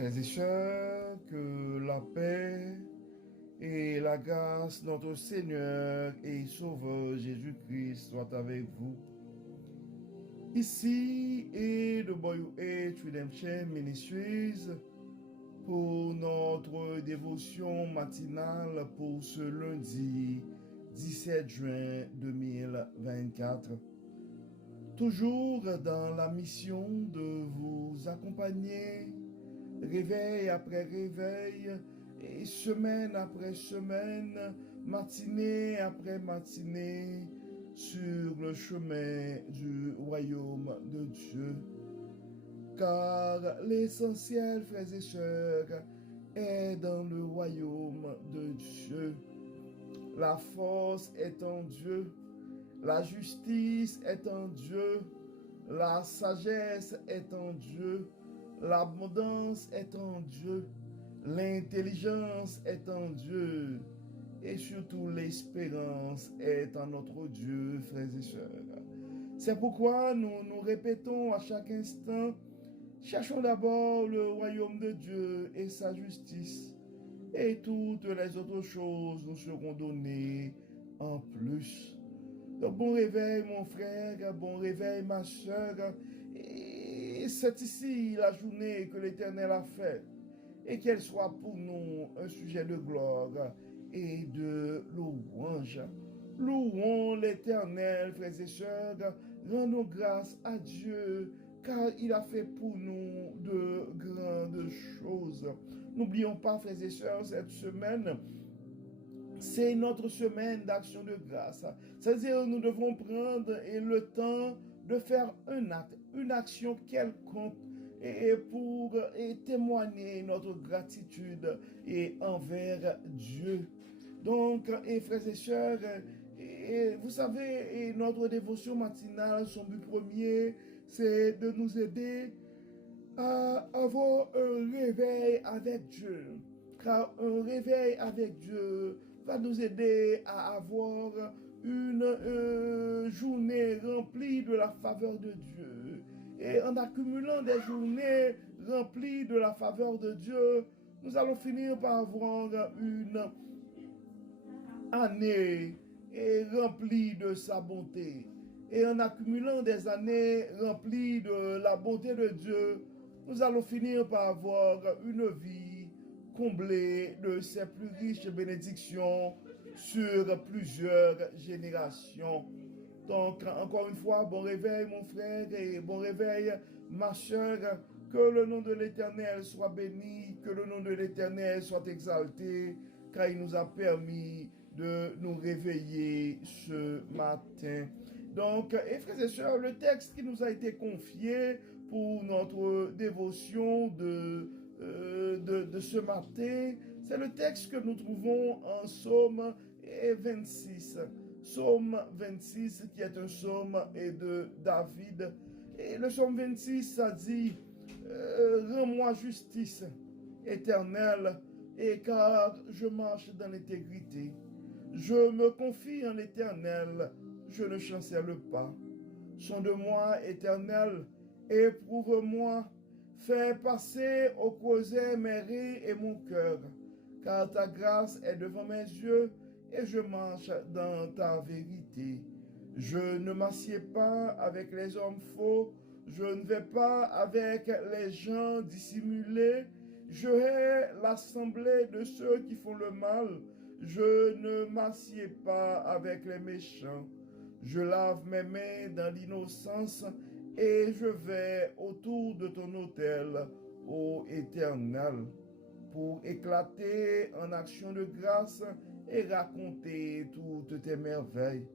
Frères et sœurs, que la paix et la grâce de notre Seigneur et Sauveur Jésus-Christ soient avec vous. Ici est le Boyou H Redemption Ministries pour notre dévotion matinale pour ce lundi 17 juin 2024. Toujours dans la mission de vous accompagner réveil après réveil, et semaine après semaine, matinée après matinée, sur le chemin du royaume de Dieu. Car l'essentiel, frères et sœurs, est dans le royaume de Dieu. La force est en Dieu, la justice est en Dieu, la sagesse est en Dieu, l'abondance est en Dieu, l'intelligence est en Dieu, et surtout l'espérance est en notre Dieu, frères et sœurs. C'est pourquoi nous répétons à chaque instant, cherchons d'abord le royaume de Dieu et sa justice, et toutes les autres choses nous seront données en plus. Donc, bon réveil, mon frère, bon réveil, ma sœur. Et c'est ici la journée que l'Éternel a faite, et qu'elle soit pour nous un sujet de gloire et de louange. Louons l'Éternel, frères et sœurs, rendons grâce à Dieu, car il a fait pour nous de grandes choses. N'oublions pas, frères et sœurs, cette semaine, c'est notre semaine d'action de grâce. C'est-à-dire, nous devons prendre le temps de faire un acte, une action quelconque, pour témoigner notre gratitude envers Dieu. Donc, frères et sœurs, vous savez, notre dévotion matinale, son but premier, c'est de nous aider à avoir un réveil avec Dieu. Car un réveil avec Dieu va nous aider à avoir une journée remplie de la faveur de Dieu. Et en accumulant des journées remplies de la faveur de Dieu, nous allons finir par avoir une année remplie de sa bonté. Et en accumulant des années remplies de la bonté de Dieu, nous allons finir par avoir une vie comblée de ses plus riches bénédictions sur plusieurs générations. Donc, encore une fois, bon réveil, mon frère, et bon réveil, ma soeur. Que le nom de l'Éternel soit béni, que le nom de l'Éternel soit exalté, car il nous a permis de nous réveiller ce matin. Donc, frères et sœurs, le texte qui nous a été confié pour notre dévotion de ce matin, c'est le texte que nous trouvons en Psaume 26. Psaume 26, qui est un psaume de David. Et le psaume 26, ça dit, rends-moi justice, Éternel, et car je marche dans l'intégrité. Je me confie en l'Éternel, je ne chancelle pas. Sonde-moi, Éternel, éprouve-moi, fais passer au creuset mes rires et mon cœur, car ta grâce est devant mes yeux et je marche dans ta vérité. Je ne m'assieds pas avec les hommes faux, je ne vais pas avec les gens dissimulés, je hais l'assemblée de ceux qui font le mal, je ne m'assieds pas avec les méchants. Je lave mes mains dans l'innocence et je vais autour de ton autel, ô Éternel, pour éclater en action de grâce et raconter toutes tes merveilles.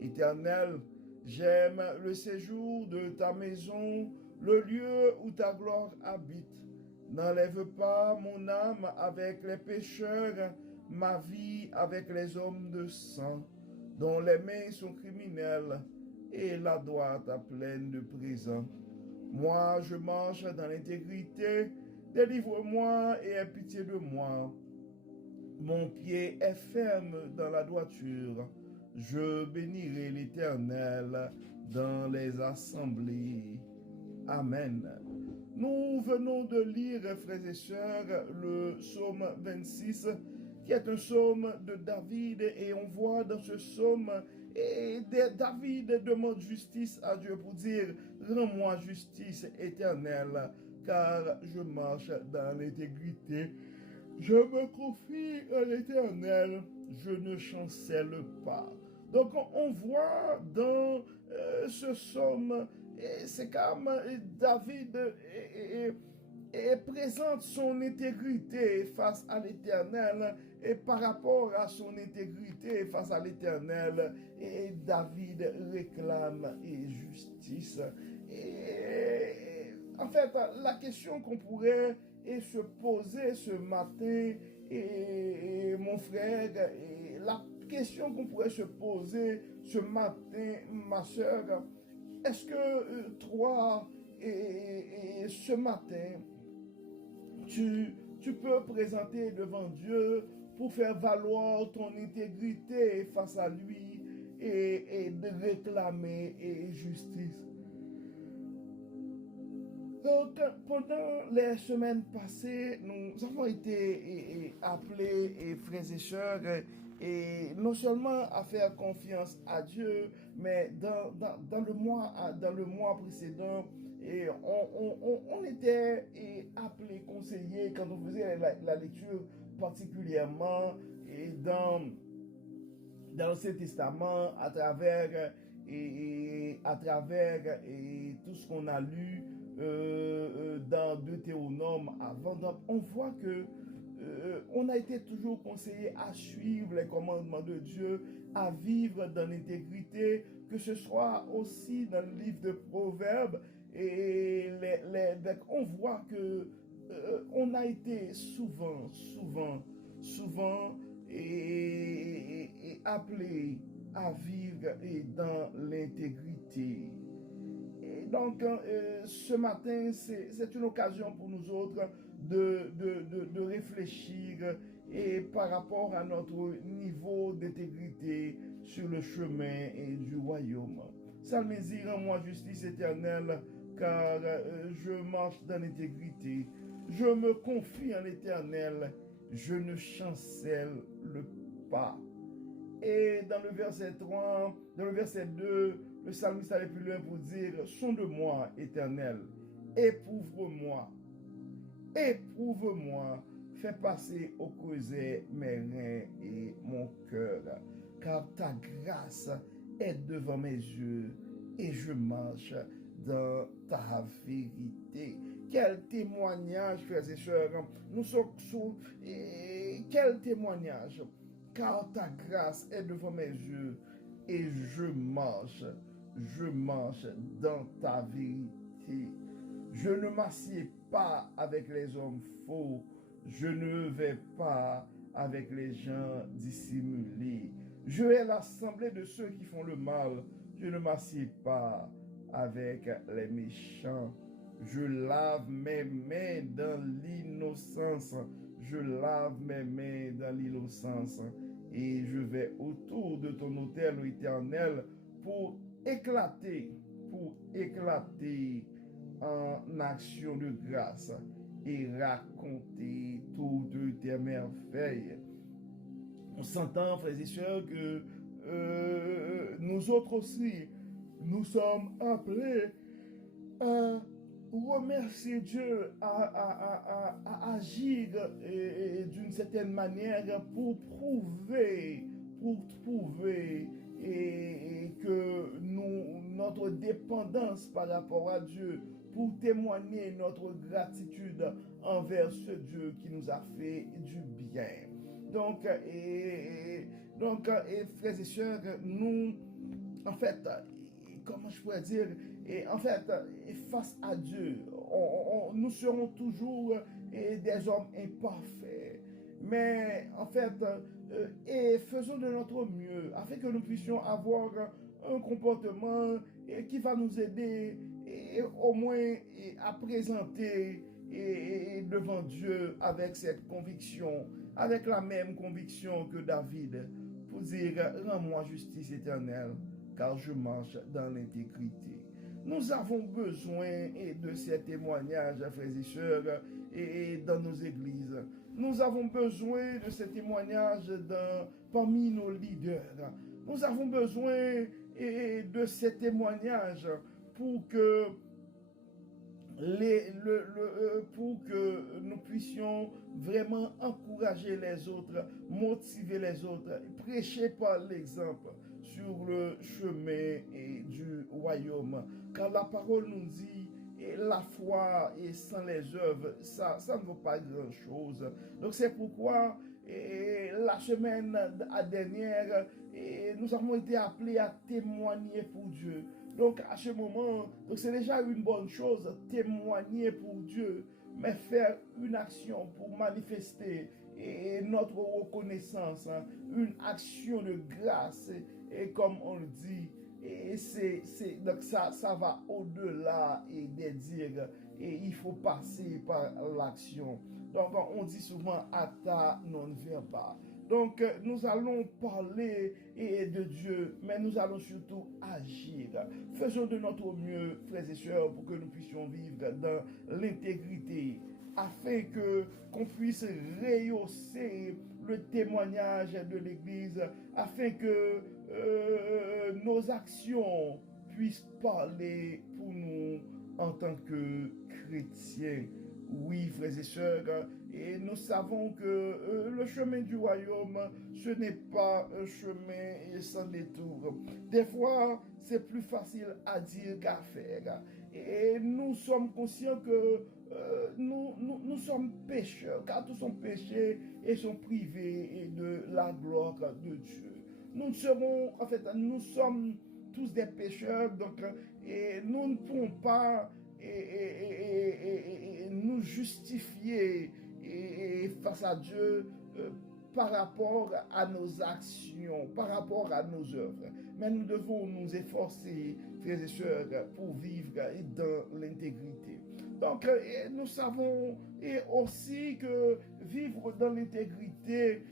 Éternel, j'aime le séjour de ta maison, le lieu où ta gloire habite. N'enlève pas mon âme avec les pécheurs, ma vie avec les hommes de sang, dont les mains sont criminelles et la droite pleine de présents. Moi, je marche dans l'intégrité, délivre-moi et aie pitié de moi. Mon pied est ferme dans la droiture. Je bénirai l'Éternel dans les assemblées. Amen. Nous venons de lire, frères et sœurs, le psaume 26, qui est un psaume de David, et on voit dans ce psaume, David demande justice à Dieu pour dire, rends-moi justice éternelle, car je marche dans l'intégrité. Je me confie à l'Éternel, je ne chancelle pas. Donc on voit dans ce psaume, c'est comme David présente son intégrité face à l'Éternel, et par rapport à son intégrité face à l'Éternel, et David réclame justice. Et en fait, la question qu'on pourrait se poser ce matin, et mon frère, et la question qu'on pourrait se poser ce matin, ma soeur, est-ce que toi, et ce matin, tu peux présenter devant Dieu pour faire valoir ton intégrité face à lui et de réclamer justice? Donc, pendant les semaines passées, nous avons été appelés, frères et sœurs, et non seulement à faire confiance à Dieu, mais dans le mois précédent, et on était appelés, conseillés, quand on faisait la lecture particulièrement et dans l'Ancien Testament, à travers tout ce qu'on a lu dans Deutéronome avant. Donc, on voit que on a été toujours conseillé à suivre les commandements de Dieu, à vivre dans l'intégrité, que ce soit aussi dans le livre de Proverbes. Et on voit que on a été souvent appelé à vivre dans l'intégrité. Et donc, ce matin, c'est une occasion pour nous autres de réfléchir et par rapport à notre niveau d'intégrité sur le chemin du royaume. Psalmez-y, rends-moi justice éternelle, car je marche dans l'intégrité. Je me confie en l'Éternel, je ne chancelle pas. Et dans le verset 3, dans le verset 2, le psalmiste allait plus loin pour dire, sonde-moi, Éternel, éprouve-moi, fais passer au creuset mes reins et mon cœur, car ta grâce est devant mes yeux et je marche dans ta vérité. Quel témoignage, frères et sœurs, nous sommes quel témoignage, car ta grâce est devant mes yeux et je marche dans ta vérité. Je ne m'assieds pas avec les hommes faux, je ne vais pas avec les gens dissimulés. Je hais l'assemblée de ceux qui font le mal, je ne m'assieds pas avec les méchants. Je lave mes mains dans l'innocence, et je vais autour de ton autel, ô Éternel, pour éclater en action de grâce et raconter toutes tes merveilles. On s'entend, frères et sœurs, que nous autres aussi, nous sommes appelés à remercier Dieu, à agir d'une certaine manière pour prouver que notre dépendance par rapport à Dieu, pour témoigner notre gratitude envers ce Dieu qui nous a fait du bien. Donc, frères et sœurs, nous, en fait, comment je pourrais dire, face à Dieu, nous serons toujours des hommes imparfaits. Mais en fait, faisons de notre mieux afin que nous puissions avoir un comportement qui va nous aider au moins à présenter devant Dieu avec cette conviction, avec la même conviction que David, pour dire, rends-moi justice éternelle, car je marche dans l'intégrité. Nous avons besoin de ces témoignages, frères et sœurs, et dans nos églises. Nous avons besoin de ces témoignages parmi nos leaders. Nous avons besoin de ces témoignages pour que pour que nous puissions vraiment encourager les autres, motiver les autres, prêcher par l'exemple sur le chemin du royaume. Car la parole nous dit, et la foi et sans les œuvres, ça ne vaut pas grand-chose. Donc c'est pourquoi la semaine dernière, nous avons été appelés à témoigner pour Dieu. Donc à ce moment, c'est déjà une bonne chose, témoigner pour Dieu, mais faire une action pour manifester notre reconnaissance, une action de grâce, et comme on le dit, donc ça va au-delà des dires, et il faut passer par l'action. Donc on dit souvent ata non verba. Donc nous allons parler de Dieu, mais nous allons surtout agir. Faisons de notre mieux, frères et sœurs, pour que nous puissions vivre dans l'intégrité, afin qu'on puisse rehausser le témoignage de l'Église, afin que nos actions puissent parler pour nous en tant que chrétiens. Oui, frères et sœurs, et nous savons que le chemin du royaume, ce n'est pas un chemin sans détour. Des fois, c'est plus facile à dire qu'à faire. Et nous sommes conscients que nous sommes pécheurs, car tous sont péchés et sont privés de la gloire de Dieu. Nous sommes tous des pécheurs, donc et nous ne pouvons pas nous justifier face à Dieu par rapport à nos actions, par rapport à nos œuvres. Mais nous devons nous efforcer, frères et sœurs, pour vivre dans l'intégrité. Donc, nous savons aussi que vivre dans l'intégrité,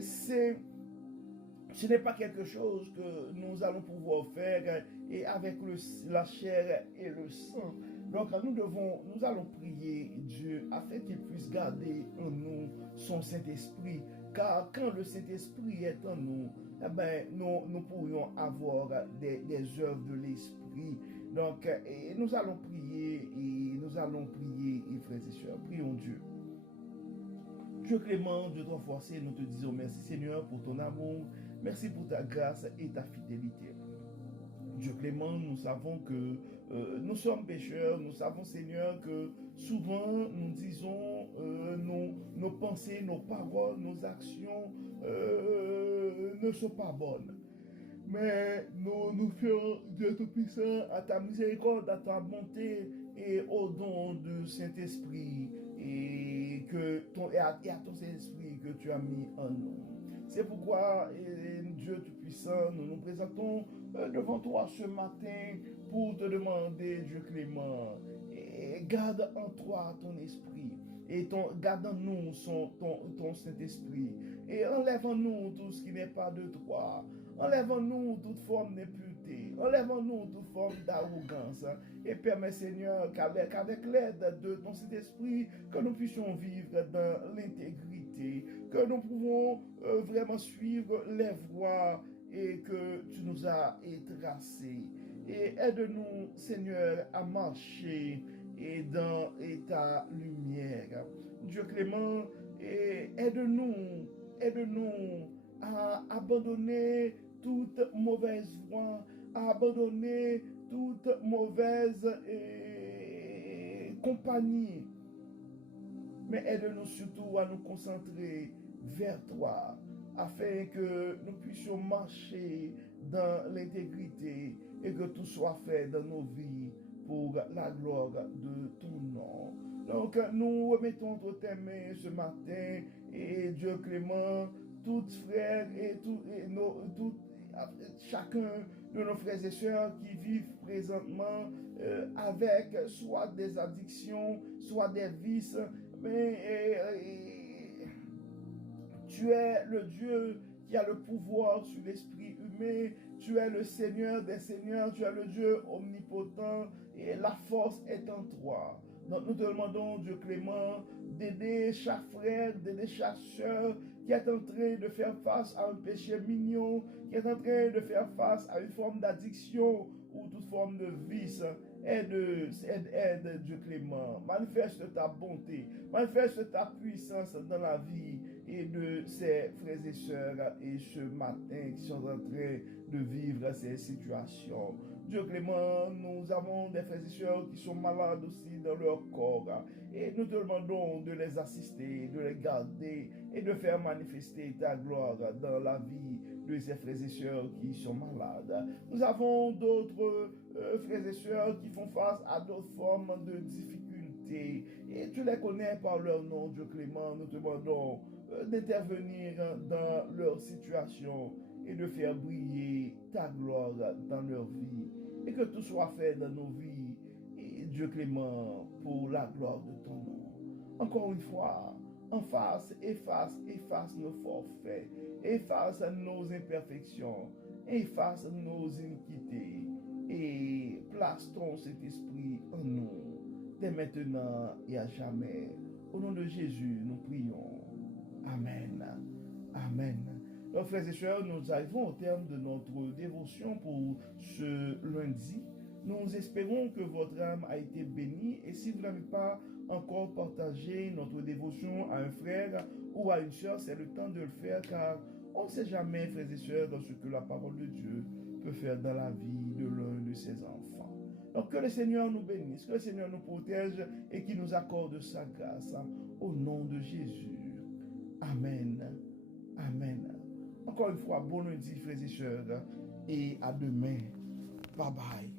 ce n'est pas quelque chose que nous allons pouvoir faire avec la chair et le sang. Donc nous allons prier Dieu afin qu'il puisse garder en nous son Saint-Esprit. Car quand le Saint-Esprit est en nous, nous pourrions avoir des œuvres de l'Esprit. Donc nous allons prier, frères et sœurs. Prions Dieu. Dieu clément, Dieu trop forcé, nous te disons merci Seigneur pour ton amour, merci pour ta grâce et ta fidélité. Dieu clément, nous savons que nous sommes pécheurs, nous savons Seigneur que souvent nous disons nos pensées, nos paroles, nos actions ne sont pas bonnes. Mais nous faisons, Dieu Tout-Puissant, à ta miséricorde, à ta bonté et au don du Saint-Esprit et à ton Saint-Esprit que tu as mis en nous. C'est pourquoi, Dieu Tout-Puissant, nous nous présentons devant toi ce matin pour te demander, Dieu clément, et garde en toi ton esprit, et garde en nous ton Saint-Esprit, et enlève en nous tout ce qui n'est pas de toi. Enlève en nous toute forme d'impureté, enlève en nous toute forme d'arrogance, et permets Seigneur qu'avec l'aide de ton Saint-Esprit, que nous puissions vivre dans l'intégrité, que nous pouvons vraiment suivre les voies et que tu nous as tracées. Et aide-nous Seigneur à marcher dans ta lumière. Dieu clément, et aide-nous à abandonner toute mauvaise voie, à abandonner toute mauvaise compagnie. Mais aide-nous surtout à nous concentrer vers toi, afin que nous puissions marcher dans l'intégrité et que tout soit fait dans nos vies pour la gloire de ton nom. Donc nous remettons entre tes mains ce matin, et Dieu clément, tous frères chacun de nos frères et sœurs qui vivent présentement avec soit des addictions, soit des vices, mais tu es le Dieu qui a le pouvoir sur l'esprit humain. bien-aimé, tu es le Seigneur des Seigneurs, tu es le Dieu omnipotent et la force est en toi. Donc nous te demandons, Dieu clément, d'aider chaque frère, d'aider chaque soeur qui est en train de faire face à un péché mignon, qui est en train de faire face à une forme d'addiction ou toute forme de vice. Aide, Dieu clément. Manifeste ta bonté, manifeste ta puissance dans la vie et de ces frères et sœurs et ce matin qui sont en train de vivre ces situations. Dieu clément, nous avons des frères et sœurs qui sont malades aussi dans leur corps et nous te demandons de les assister, de les garder et de faire manifester ta gloire dans la vie de ces frères et sœurs qui sont malades. Nous avons d'autres frères et sœurs qui font face à d'autres formes de difficultés et tu les connais par leur nom, Dieu clément. Nous te demandons d'intervenir dans leur situation et de faire briller ta gloire dans leur vie et que tout soit fait dans nos vies, et Dieu clément, pour la gloire de ton nom. Encore une fois, efface nos forfaits, efface nos imperfections, efface nos iniquités et place ton Saint-Esprit en nous, dès maintenant et à jamais. Au nom de Jésus, nous prions. Amen. Amen. Alors, frères et sœurs, nous arrivons au terme de notre dévotion pour ce lundi. Nous espérons que votre âme a été bénie et si vous n'avez pas encore partagé notre dévotion à un frère ou à une sœur, c'est le temps de le faire car on ne sait jamais, frères et sœurs, ce que la parole de Dieu peut faire dans la vie de l'un de ses enfants. Donc que le Seigneur nous bénisse, que le Seigneur nous protège et qu'il nous accorde sa grâce. Au nom de Jésus. Amen. Amen. Encore une fois, bon lundi, frères et sœurs, et à demain. Bye bye.